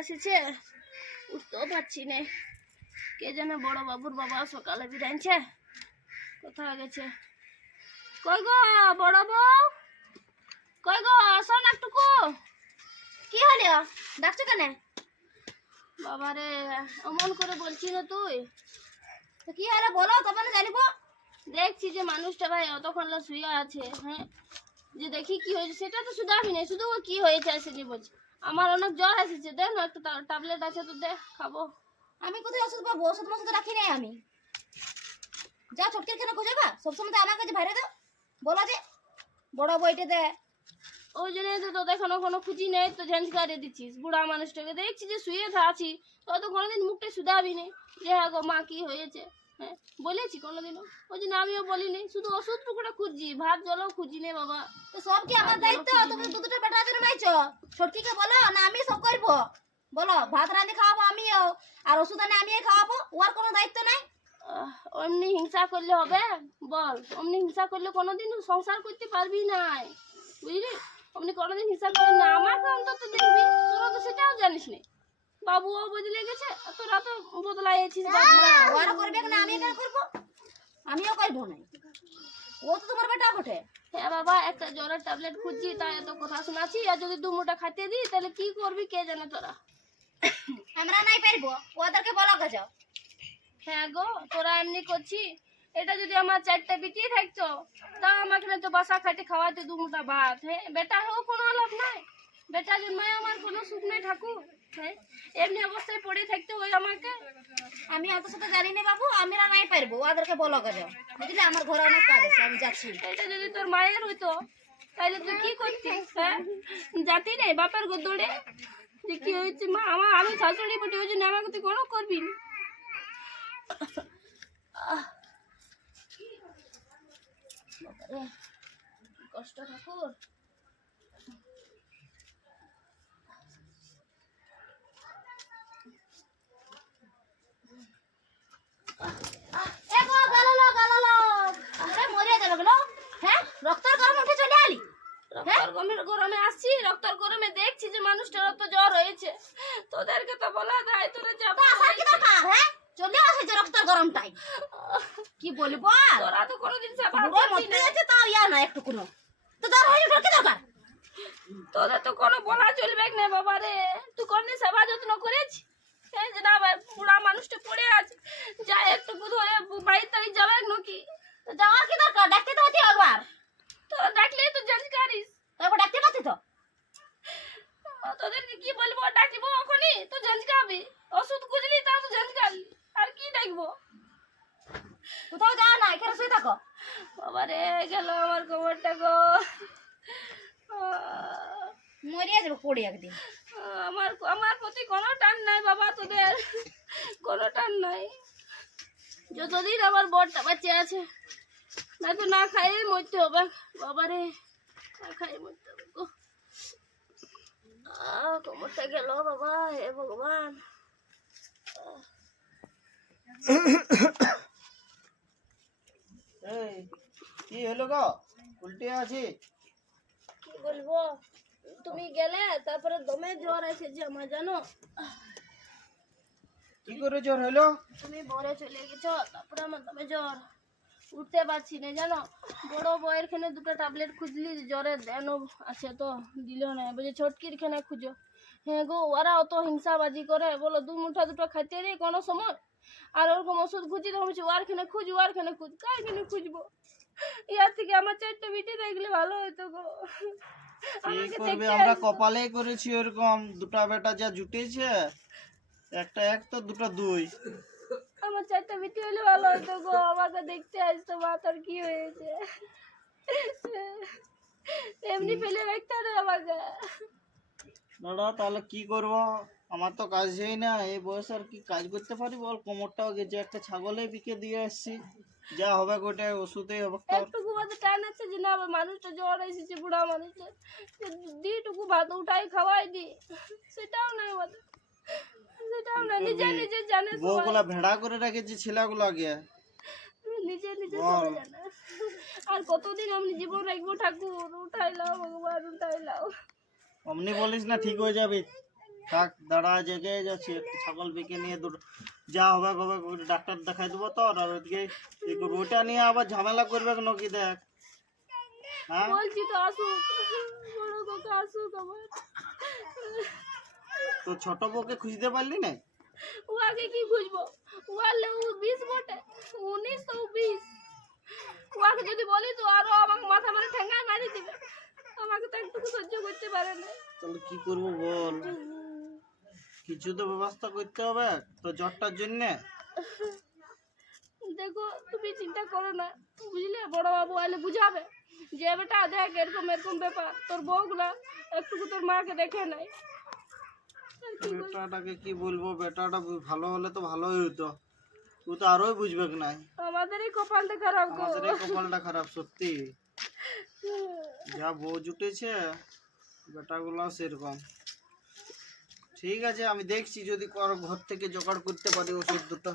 এসেছে, উঠতেও পারছি না। কে যেন বড় বাবুর বাবা সকালে বিদাইছে, কোথায় গেছে? কই গো বড় বউ, কই গো আসো না একটুকু। কি হলো, ডাকছো কেন? বাবারে অমন করে বলছি না তুই। তো কি হলো বলো, তবে না জানিব। দেখছি যে মানুষটা ভাই অতক্ষণ শুয়ে আছে, হ্যাঁ, যে দেখি কি হয়েছে সেটা তো শুধাবি না, শুধু ও কি হয়েছে আসেনি বলছে। আমার অনেক জ্বর এসেছে, দেখ না একটা ট্যাবলেট আছে তো দে, খাবো। আমি কোথায় ওষুধ পাবো? ওষুধ মশুদ রাখি নাই আমি। যাও ছটকির কেন খুঁজেবা, সবসময় তো আমার কাছে বাইরে দাও, বলো যে বড় বইটা দে। ওই জন্য তো তোদের এখনো কোনো খুঁজি নেই, তো ঝঞ্ঝকারে দিচ্ছিস বুড়া মানুষটাকে। দেখছি যে শুয়ে আছি, তো তো কোনোদিন মুখটা শুধাবি নেই যে হ্যাঁ গো মা কি হয়েছে, হ্যাঁ বলেছি কোনোদিনও? ওই জন্য আমিও বলিনি, শুধু ওষুধ টুকুটা খুঁজছি, ভাত জলও খুঁজি নেই বাবা। তো সব কি আমার দায়িত্ব? তুমি দুটো বেটা জন্মাইছো, ছটকিকে বলো না আমি সব করবো? বলো ভাত রাঁধে খাওয়াবো আমিও, আর ওষুধ আনে আমিও খাওয়াবো, ওর কোনো দায়িত্ব নাই? অমনি হিংসা করলে হবে? বল, অমনি হিংসা করলে কোনোদিন সংসার করতে পারবি না, বুঝলি? অমনি কোনোদিন হিংসা করবি না। আমাকে অন্তত দেখবি, তোরা তো সেটাও জানিস না। বাবুও বদলে গেছে, তোরা তো বদলাইছিস। ওরা করবে না, আমি কেন করবো? আমিও করবো না, ও তো তোমার বেটা বটে। হ্যাঁ বাবা, একটা জ্বরের ট্যাবলেট খুঁজছি, তাই এত কথা শোনাচ্ছি। আর যদি দু মুঠা খাইতে দিই তাহলে কি করবি কে জানে তোরা। আমরা নাই পারবো, ওদেরকে বলো গেছো। হ্যাঁ গো, তোরা এমনি করছি। এটা যদি আমার 4টা বিটি থাকতো, তা আমাকে তো বাসা খাইতে খাওয়াতে দু মুঠা ভাত। হ্যাঁ, বেটা হোক কোনো লাভ নাই, বেটা জন্মায় আমার কোনো সুখ নেই ঠাকুর। হ্যাঁ, এমনি অবস্থায় পড়ে থাকতে ওই আমাকে। আমি অত সাথে জানি না বাবু, আমরা নাই পারবো, ওদেরকে বলো গেছো, বুঝলে? আমার ঘরে অনেক কাজ আছে, আমি যাচ্ছি। এটা যদি তোর মায়ের হইতো তাহলে তুই কি করতিস? হ্যাঁ, জাতি রে বাপের গোদড়ে যে কি হয়েছে মা আমার, আমি শাশুড়ি বটি, ওই জন্য আমাকে তুই কোনো করবি না। বাবারে, কি কষ্ট ঠাকুর। হ্যাঁ, রক্তের গরম উঠে চলে আলি। গরমে আসছি, রক্তর গরমে দেখছি যে মানুষটার তো জ্বর হয়েছে, তোদেরকে তো বলা যায় তোরা যাবো। হ্যাঁ, চলে আসে যে রক্তের গরমটাই কি বলবো। তোরা তো কোনোদিন সেবা মরতে যাচ্ছে, তাও ইয়া না একটু কোনো, তো জ্বর হয়ে ঢোকে দরকার। তোদের তো কোনো বলা চলবে না বাবা রে। তুই কোনদিন সেবা যত্ন করেছি? এই যে না বুড়া মানুষটা পড়ে আছে, যা একটু ধরে বাড়ির তারিখ যাবে নাকি? তো যাওয়ার কি দরকার? ডাকতে তো হচ্ছে একবার। তোরা ডাকলেই তো জানি কারিস। একবার ডাকতে পারছি তো। তোদেরকে কি বলবো, ডাকবো এখনই তো ঝঞ্ঝকাবি। ওষুধ খুঁজলি তাও তো ঝঞ্ঝকালি, আর কি ডাকবো? কোথাও যাও না, এখানে শুয়ে থাকো। বাবারে গেল আমার কোমরটা গো। মরিয়া যাবে পড়ে একদিন। আমার আমার প্রতি কোনো টান নাই বাবা, তোদের কোনো টান নাই। যতদিন আমার বরটা বাচ্চা আছে, না তো না খাইয়ে মরতে হবে বাবারে, না খাইয়ে মরতে হবে গো। কোমরটা গেল বাবা, হে ভগবান। কি হলো গো, উল্টে আছি? কি বলবো, তুমি গেলে তারপরে দমে জ্বর এসেছে আমার, জানো? কি করে জ্বর হলো? তুমি ভোরে চলে গেছো, তারপরে আমার দমে জ্বর, উঠতে পারছি না জানো। বড় বউয়ের খানে দুটো ট্যাবলেট খুঁজলি, জ্বরের দেন আছে তো দিল না, বলছে ছটকির খানে খুঁজো। হ্যাঁ গো, ওরা অত হিংসাবাজি করে, বলো দু মুঠা দুটো খাইতে নেই কোনো সময়, আর ওরকম ওষুধ খুঁজি তো বলছি ওর খানে খুঁজ, ওর খানে খুঁজ, কার খানে খুঁজবো? ইয়ার থেকে আমার 4টা বিটি দেখলে ভালো হতো গো। কি করবে, আমরা কপালে করেছি ওরকম, দুটা বেটা যা জুটেছে, একটা এক তো দুটো দুই। আমার 4টা বিটি হলে ভালো হতো গো, আমাকে দেখতে আসতো মা তোর কি হয়েছে, এমনি ফেলে রাখতে হবে আমাকে। দাদা তাহলে কি করব, আমার তো কাজই না, এই বয়স আর কি কাজ করতে পারি বল? কোমরটাও গেছে, একটা ছাগলে বিকে দিয়ে আসছি, যা হবে গোটা ওষুধেই হবে। একটু ঘুমাতে টান আছে যে না, মানুষটা জ্বর এসেছে, বুড়া মানুষটা দিটুকু ভাত উঠাই খাওয়াই দি, সেটাও নাই আমাদের, সেটাও না। নিজে নিজে জানে, বউগুলা ভেড়া করে রেখেছি ছেলেগুলাকে, নিজে নিজে সবাই জানে। আর কতদিন আমি জীবন রাখবো ঠাকুর, উঠাইলাও ভগবান উঠাইলাও। অমনি বলিস না, ঠিক হয়ে যাবে। থাক দাঁড়া, জেগে যাচ্ছি, একটা ছাগল বিকে নিয়ে দুটো যা হবে হবে ওই ডাক্তার দেখাই দেবো তো। আর ওইদিকে ই করবো, ওইটা নিয়ে আবার ঝামেলা করবে নাকি দেখ। হ্যাঁ বলছি তো আসুক, বড় কাকা আসুক আমার। তো ছোট বউকে খুঁজতে পারলি না? ওকে কি খুঁজবো? ওয়ালে ও 20 বটে, 19 তো 20। ওকে যদি বলি তো আরো আমাকে মাথা মারে ঠেঙ্গায় মারি দিবে। আমাকে তো একটু সহ্য করতে পারে না। তাহলে কি করবো বল? কিছু তো ব্যবস্থা করতে হবে তো জ্বরটার জন্য। দেখো তুমি চিন্তা করো না, বুঝলে? বড় বাবু আইলে বুঝাবে যে বেটা দেখ এরকম এরকম ব্যাপার, তোর বউগুলা একটু তোর মাকে দেখে নাই। আর কি বলবো? বেটাটাকে কি বলবো, বেটাটা ভালো হলে তো ভালোই হতো, ও তো আরোই বুঝবে নাই। আমাদেরই কপালটা খারাপ গো। আমাদের এই কপালটা খারাপ সত্যি, যা বউ জুটেছে বেটাগুলাও সেরকম। ঠিক আছে, আমি দেখছি যদি কারো ঘর থেকে জোগাড় করতে পারি ওষুধ দুটো।